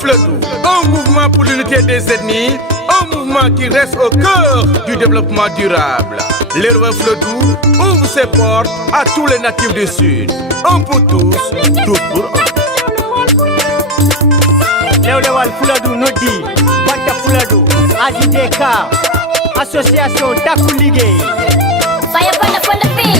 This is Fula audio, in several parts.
FOULADOU, un mouvement pour l'unité des ethnies, un mouvement qui reste au cœur du développement durable. Lewlewal FOULADOU ouvre ses portes à tous les natifs du Sud. Un pour tous, tous pour un. Lewlewal FOULADOU nous dit, Banta FOULADOU, AJDK, association takku liggéey. Saya pada fondasi.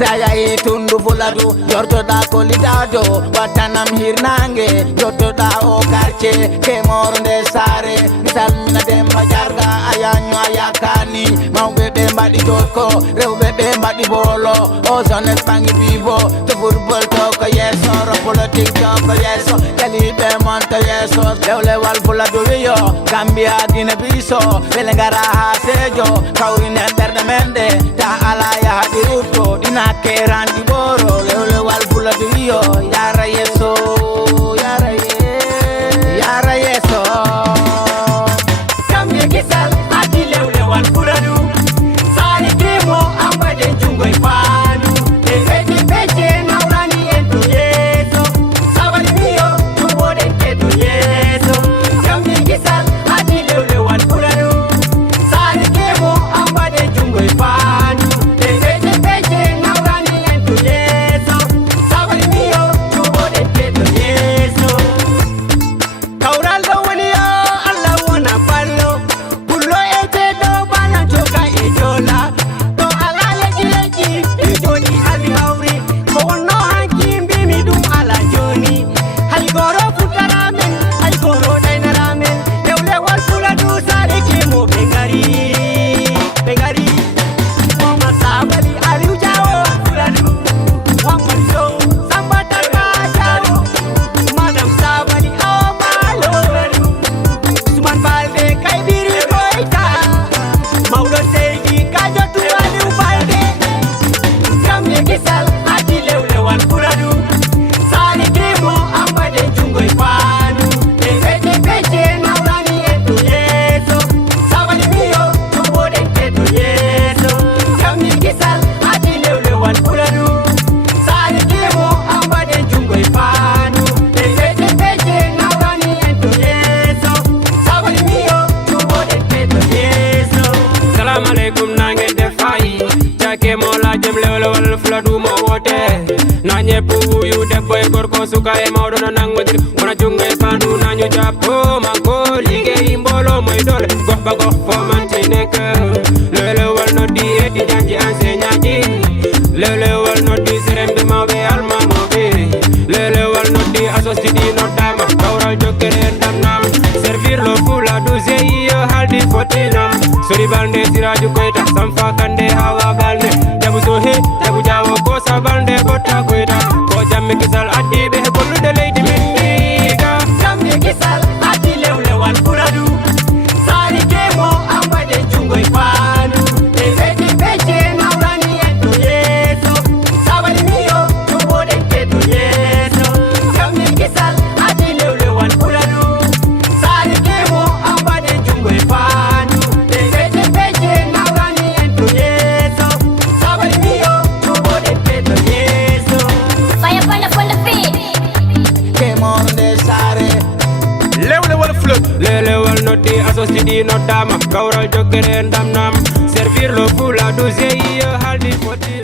Saya itundu FOULADOU, jortoɗa ko liɗaɗo wattanam hirnange, jottoɗa o quartier kemoro nde saare, mi salmina Demba Jarga ayanyo ayakani, mawɓe ɓe mbaɗi jokko, rewɓe ɓe mbaɗi bolo, o jeunesse ɓangi vivo, to football to ko yesso, ro politique to ko yesso, kaliɓe mon to yesso. Lewlewal FOULADOU wiyo, Gambia Guinée Bissau, ɓele ngara ha Sédio, kawrine ɓerɗe men ɗe, ta ala yahaɗi rutto, ɗina kerandi boro. Lewlewal FOULADOU wiyo, yara yesso, yara yesso. Kamye gisal adi Lewlewal FOULADOU, sari kimo ambade jungoy panu, de peche naurani ento yeso, sabali miyo tubode keto yeso. Kamye gisal adi Lewlewal FOULADOU, sari kimo ambade jungoy panu, de peche naurani ento yeso, sabali miyo tubode keto yeso. Kaural do wani yo Allah wana ballo, bullo ete do bana joka e jola, to ala leji e joni hali hauri, ko wonno hanki mbimi dum ala joni, hay goro futara men, hay goro dainara men. Lewlewal FOULADOU sare kemo begari, mama sabali aliu jawo FOULADOU, wampali so sambata jawo, madam sabali o malo, suman balde kay biri koita, mawlo seydi kajotu aliu balde. Kamye gisal adi Lewlewal FOULADOU, sali kemo ambade jungoy panu, de peche naurani eto yeso, sabali miyo tubode keto yeso. Kamye gisal adi Lewlewal FOULADOU, sali kemo ambade jungoy panu, de peche naurani eto yeso, sabali miyo tubode keto yeso. Salam alaikum nange defai, jake mola jem Lewlewal FOULADOU mo wote. Na ñepp wuyu debbo e gorko suka e mawɗo no nangodir, wona jungo e fandu nañu jappo manko liggéey mbolo moy dole, gox ba gox fo manti nekk. Lewlewal noddi étudiant ji enseignant ji, Lewlewal noddi serembe mawɓe almamoɓe, Lewlewal noddi associé noddama, kawral jokkere ndamnam, servir le FOULADOU GIE haldi fotinam, sori balde siraju koyta samfa kande hawa balde, jabu sohe jabu jawo ko sabalde botta koyta, ko jamme gisal addi ɓe bollude leydi min ndiga. Kamye gisal adi Lewlewal FOULADOU, sari kemo ambade jungoy panu, de peche naurani eto yeso, sabali miyo tubode keto yeso. Kamye gisal adi Lewlewal FOULADOU, sari kemo ambade jungoy panu, de peche naurani eto yeso, sabali miyo tubode keto yeso. Saya pada fondasi. Kemoro nde saare, Lewlewal FOULADOU. Lewlewal noddi associé noddama, kawral jokkere ndamnam, servir le FOULADOU GIE haldi foti